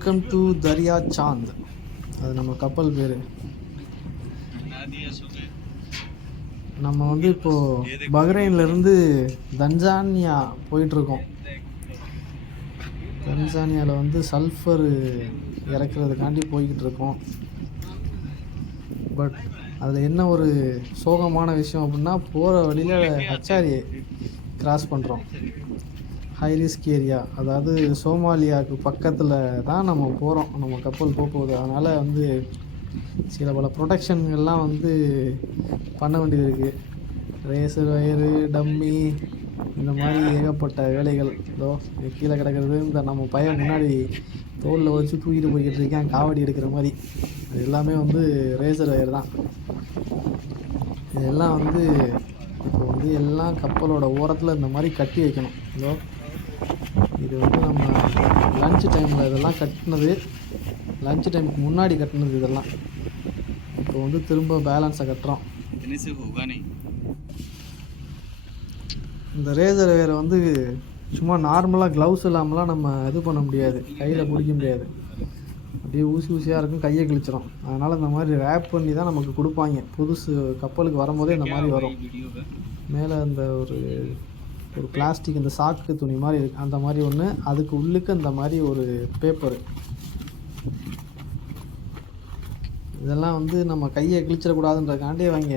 Welcome to தரியா சாந்த். அது நம்ம கப்பல் பேர். நம்ம வந்து இப்போது பஹ்ரைன்லேருந்து தன்சானியா போயிட்டுருக்கோம். தன்சானியாவில் வந்து சல்ஃபர் இறக்குறதுக்காண்டி போய்கிட்டு இருக்கோம். பட் அதில் என்ன ஒரு சோகமான விஷயம் அப்படின்னா, போகிற வழியில் ஹச்ஆர்ஏ கிராஸ் பண்ணுறோம். ஹை ரிஸ்க் ஏரியா, அதாவது சோமாலியாவுக்கு பக்கத்தில் தான் நம்ம போகிறோம். நம்ம கப்பல் போகுது. அதனால் வந்து சில பல ப்ரொடெக்ஷன்கள்லாம் வந்து பண்ண வேண்டியது இருக்குது. ரேசர் வயரு, டம்மி, இந்த மாதிரி ஏகப்பட்ட வேலைகள். இதோ கீழே கிடக்கிறது இந்த நம்ம பையன் முன்னாடி தோளில் வச்சு தூக்கிட்டு போய்கிட்டு இருக்கேன், காவடி எடுக்கிற மாதிரி. அது எல்லாமே வந்து ரேசர் வயர் தான். இதெல்லாம் வந்து இப்போ வந்து எல்லாம் கப்பலோட ஓரத்தில் இந்த மாதிரி கட்டி வைக்கணும். இதோ இது வந்து நம்ம லன்ச் டைமில் இதெல்லாம் கட்டினது, லன்ச் டைமுக்கு முன்னாடி கட்டினது. இதெல்லாம் இப்போ வந்து திரும்ப பேலன்ஸை கட்டுறோம். இந்த ரேசர் வேரை வந்து சும்மா நார்மலாக க்ளவுஸ் இல்லாமலாம் நம்ம இது பண்ண முடியாது, கையில் பிடிக்க முடியாது. அப்படியே ஊசி ஊசியாக இருக்கும், கையை கிழிச்சிடும். அதனால் இந்த மாதிரி ரேப் பண்ணி தான் நமக்கு கொடுப்பாங்க. புதுசு கப்பலுக்கு வரும்போதே இந்த மாதிரி வரும். மேலே அந்த ஒரு பிளாஸ்டிக், இந்த சாக்கு துணி மாதிரி இருக்குது, அந்த மாதிரி ஒன்று. அதுக்கு உள்ளுக்கு இந்த மாதிரி ஒரு பேப்பரு. இதெல்லாம் வந்து நம்ம கையை கிழிச்சிடக்கூடாதுன்றதுக்காண்டி அவங்க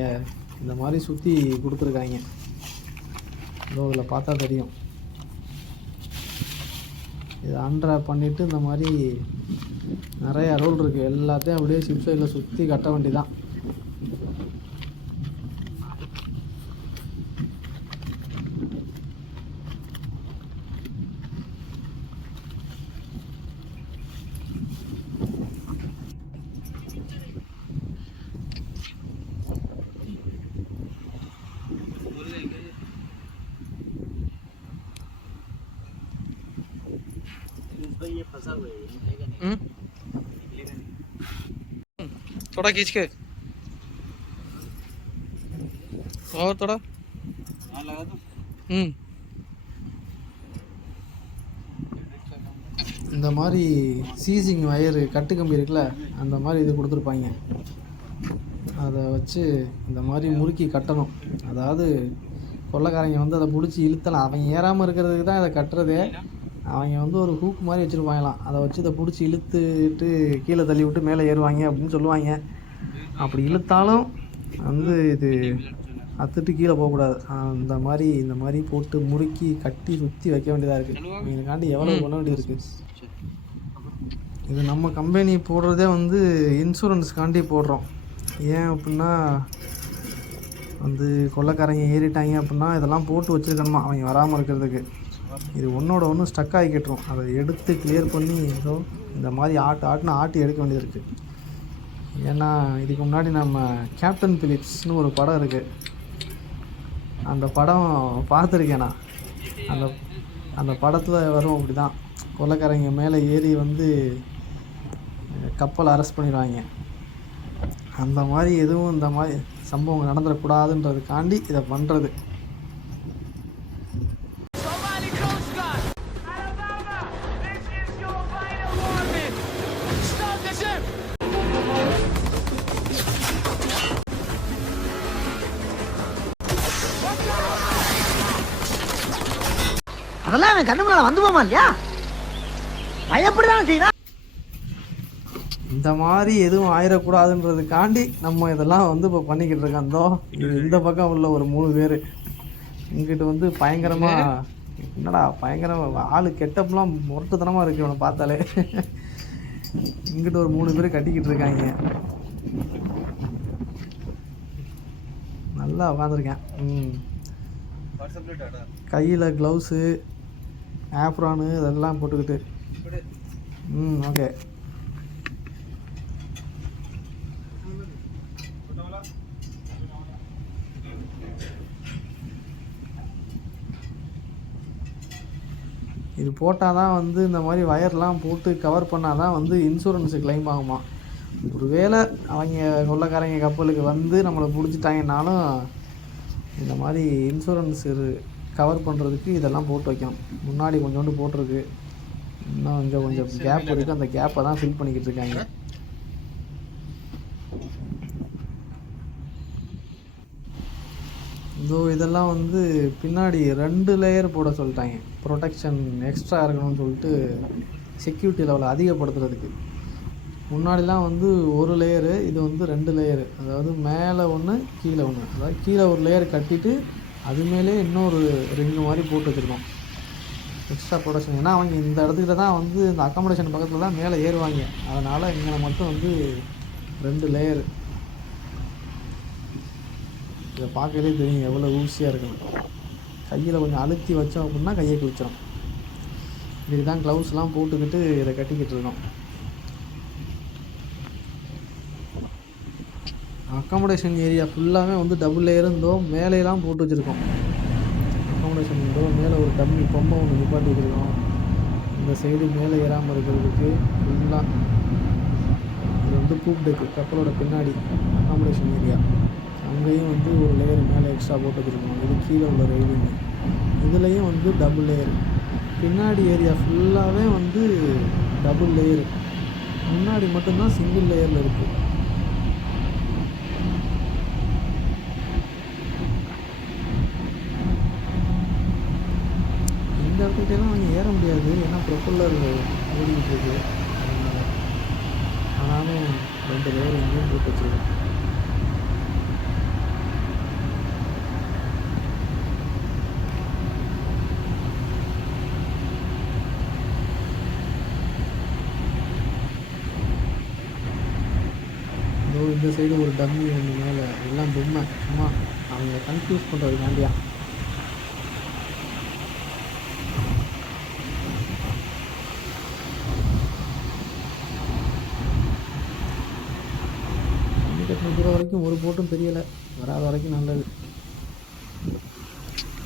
இந்த மாதிரி சுற்றி கொடுத்துருக்காங்க. இதோ இதில் பார்த்தா தெரியும். இதை அன்ட்ராப் பண்ணிவிட்டு இந்த மாதிரி நிறைய ரோல் இருக்குது. எல்லாத்தையும் அப்படியே ஷிப் சைடில் சுற்றி கட்ட வேண்டியதான். थोड़ा खींच के और थोड़ा लगा दो। இந்த மாதிரி சீசிங் வயரு, கட்டு கம்பி இருக்குல்ல, அந்த மாதிரி இது கொடுத்துருப்பாங்க. அதை வச்சு இந்த மாதிரி முறுக்கி கட்டணும். அதாவது கொள்ளைக்காரங்க வந்து அதை பிடிச்சி இழுத்தலாம். அவங்க ஏறாமல் இருக்கிறதுக்கு தான் இதை கட்டுறதே. அவங்க வந்து ஒரு ஹூக் மாதிரி வச்சுருப்பாங்களாம். அதை வச்சு இதை பிடிச்சி இழுத்துட்டு கீழே தள்ளி விட்டு மேலே ஏறுவாங்க அப்படின்னு சொல்லுவாங்க. அப்படி இழுத்தாலும் வந்து இது அத்துட்டு கீழே போகக்கூடாது. இந்த மாதிரி போட்டு முறுக்கி கட்டி சுற்றி வைக்க வேண்டியதாக இருக்குது. இதுக்காண்டி எவ்வளோ பண்ண வேண்டியது இருக்குது. இது நம்ம கம்பெனி போடுறதே வந்து இன்சூரன்ஸ்க்காண்டி போடுறோம். ஏன் அப்படின்னா வந்து கொள்ளைக்காரங்க ஏறிட்டாங்க அப்படின்னா இதெல்லாம் போட்டு வச்சுருக்கணுமா அவங்க வராமல் இருக்கிறதுக்கு. இது ஒன்றோட ஒன்று ஸ்டக் ஆகிக்கிட்டுரும். அதை எடுத்து கிளியர் பண்ணி ஏதோ இந்த மாதிரி ஆட்டி எடுக்க வேண்டியது இருக்குது. ஏன்னா இதுக்கு முன்னாடி நம்ம கேப்டன் பிலிப்ஸ்னு ஒரு படம் இருக்குது. அந்த படம் பார்த்துருக்கேன் நான். அந்த படத்தில் வரும் அப்படி தான், கொள்ளைக்காரங்க மேலே ஏறி வந்து கப்பல் அரெஸ்ட் பண்ணிடுவாங்க. அந்த மாதிரி எதுவும் இந்த மாதிரி சம்பவம் நடந்துடக்கூடாதுன்றதுக்காண்டி இதை பண்ணுறது. அதெல்லாம் அவன் கண்ணு முன்னால வந்து போமா இல்லையா, பயப்படிதான் செய்யறான். இந்த மாதிரி எதுவும் ஆயிடக்கூடாதுன்றதுக்காண்டி நம்ம இதெல்லாம் வந்து இப்போ பண்ணிக்கிட்டு இருக்கோம். இந்த பக்கம் உள்ள ஒரு 3 பேர் இங்கிட்டு வந்து பயங்கரமாக, என்னடா பயங்கரமாக ஆளு கெட்டப்லாம் முரட்டுத்தனமாக இருக்குது இவனை பார்த்தாலே. இங்கிட்டு ஒரு 3 பேர் கட்டிக்கிட்டு இருக்காங்க. நல்லா உட்காந்துருக்கேன். கையில் க்ளவுஸு, ஆப்ரானு இதெல்லாம் போட்டுக்கிட்டு. ஓகே. இது போட்டால் தான் வந்து இந்த மாதிரி வயர்லாம் போட்டு கவர் பண்ணால் தான் வந்து இன்சூரன்ஸு கிளைம் ஆகுமா. ஒருவேளை அவங்க கொள்ளைக்காரங்க கப்பலுக்கு வந்து நம்மளை பிடிச்சிட்டாங்கன்னாலும் இந்த மாதிரி இன்சூரன்ஸு கவர் பண்ணுறதுக்கு இதெல்லாம் போட்டு வைக்கணும். முன்னாடி கொஞ்சோண்டு போட்டிருக்கு, இன்னும் இங்கே கொஞ்சம் கேப் இருக்குது, அந்த கேப்பை தான் ஃபில் பண்ணிக்கிட்டு இருக்காங்க. இதெல்லாம் வந்து பின்னாடி 2 லேயர் போட சொல்லிட்டாங்க, ப்ரொடெக்ஷன் எக்ஸ்ட்ரா இருக்கணும்னு சொல்லிட்டு செக்யூரிட்டி லெவலை அதிகப்படுத்துறதுக்கு. முன்னாடிலாம் வந்து 1 லேயரு, இது வந்து 2 லேயரு. அதாவது மேலே ஒன்று கீழே ஒன்று, அதாவது கீழே ஒரு லேயர் கட்டிட்டு அது மேலே இன்னொரு ரிங்கு மாதிரி போட்டு வச்சுருக்கோம் எக்ஸ்ட்ரா ப்ரொடக்ஷன். ஏன்னா அவங்க இந்த இடத்துக்கிட்ட தான் வந்து இந்த அக்காமடேஷன் பக்கத்தில் தான் மேலே ஏறுவாங்க, அதனால் இங்கே மட்டும் வந்து 2 லேயரு. இதை பார்க்கறதே தெரியும் எவ்வளோ ஊசியாக இருக்கணும். கையில் கொஞ்சம் அழுத்தி வச்சோம் அப்படின்னா கையை கிழிச்சிடும். இதுக்கு தான் க்ளவுஸ்லாம் போட்டுக்கிட்டு இதை கட்டிக்கிட்டு இருக்கோம். அக்காமடேஷன் ஏரியா ஃபுல்லாகவே வந்து டபுள் லேயர் மேலேலாம் போட்டு வச்சுருக்கோம். அக்காமடேஷன் மேலே ஒரு டம்மி பொம்மை ஒன்று நிப்பாட்டி வச்சுருக்கோம். இந்த சைடு மேலே ஏறாமல் இருக்கிறதுக்கு ஃபுல்லாக இது வந்து பூப் டெக்கு, கப்பலோட பின்னாடி அக்காமடேஷன் ஏரியா. அங்கேயும் வந்து ஒரு லேயர் மேலே எக்ஸ்ட்ரா போட்டு வச்சுருக்கோம். இது கீழே உள்ள ரெயிலிங்கு. இதுலேயும் வந்து டபுள் லேயர். பின்னாடி ஏரியா ஃபுல்லாகவே வந்து டபுள் லேயரு, முன்னாடி மட்டும்தான் சிங்கிள் லேயரில் இருக்குது. இந்த இடத்துக்கிட்டலாம் அவங்க ஏற முடியாது, ஏன்னா ப்ரொப்பல்லர் ஓடிக்கிட்டு இருக்கு. ஆனாலும் 2 லேயர் எங்கேயும் போட்டு வச்சுருக்கோம். இந்த சைடு ஒரு டம்மி ஒன்று மேலே, எல்லாம் பொம்மை, சும்மா அவங்க கன்ஃபியூஸ் பண்ணுறதுக்காண்டியா. தூரம் வரைக்கும் ஒரு போட்டும் தெரியலை, வராத வரைக்கும் நல்லது.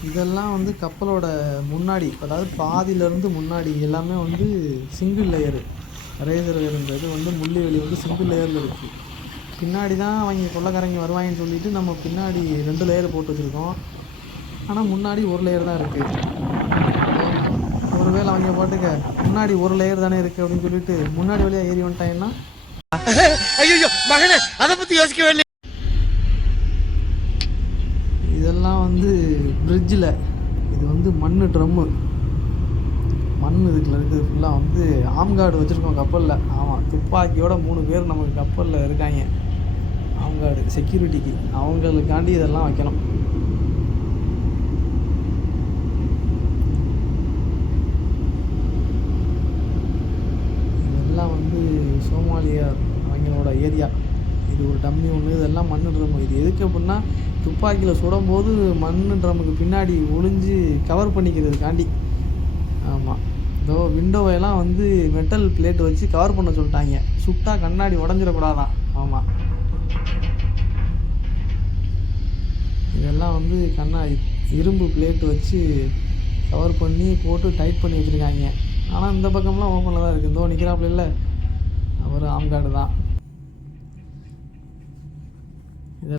இதெல்லாம் வந்து கப்பலோட முன்னாடி, அதாவது பாதியிலேருந்து முன்னாடி எல்லாமே வந்து சிங்கிள் லேயரு. ரேசர் லேயருன்றது வந்து முள்ளி வெளி வந்து சிங்கிள் லேயரில் இருக்குது. பின்னாடி தான் அவங்க கொள்ளைக்காரங்க வருவாங்கன்னு சொல்லிட்டு நம்ம பின்னாடி 2 லேயர் போட்டு வச்சுருக்கோம். ஆனால் முன்னாடி 1 லேயர் தான் இருக்குது. ஒருவேளை அவங்க பாட்டுக்க முன்னாடி 1 லேயர் தானே இருக்குது அப்படின்னு சொல்லிட்டு முன்னாடி வழியாக ஏறி வந்துட்டாங்கன்னா இதெல்லாம் வந்து பிரிட்ஜில், இது வந்து மண் ட்ரம்மு, மண் இதுக்குள்ள இருக்குது ஃபுல்லாக வந்து ஆம்கார்டு வச்சுருக்கோம் கப்பலில். ஆமாம், துப்பாக்கியோட 3 பேர் நமக்கு கப்பலில் இருக்காங்க, ஆம்கார்டு செக்யூரிட்டிக்கு. அவங்களுக்காண்டி இதெல்லாம் வைக்கணும். இதெல்லாம் வந்து சோமாலியா அவங்களோட ஏரியா. இது ஒரு டம்மி ஒன்று, இதெல்லாம் மண் ட்ரம்மு. இது எதுக்கு அப்படின்னா துப்பாக்கியில் சுடும்போது மண் ட்ரம்முக்கு பின்னாடி ஒளிஞ்சு கவர் பண்ணிக்கிறதுக்காண்டி. ஆமாம், இதோ விண்டோவையெல்லாம் வந்து மெட்டல் பிளேட் வச்சு கவர் பண்ண சொல்லிட்டாங்க, சுட்டா கண்ணாடி உடஞ்சிடக்கூடாதான். ஆமாம், இதெல்லாம் வந்து இரும்பு பிளேட்டு வச்சு கவர் பண்ணி போட்டு டைட் பண்ணி வச்சுருக்காங்க. ஆனால் இந்த பக்கம்லாம் ஓப்பனில் தான் இருக்குது. இதோ நிற்கிறாப்புல இல்லை, அவர் ஆம்கார்டு தான்.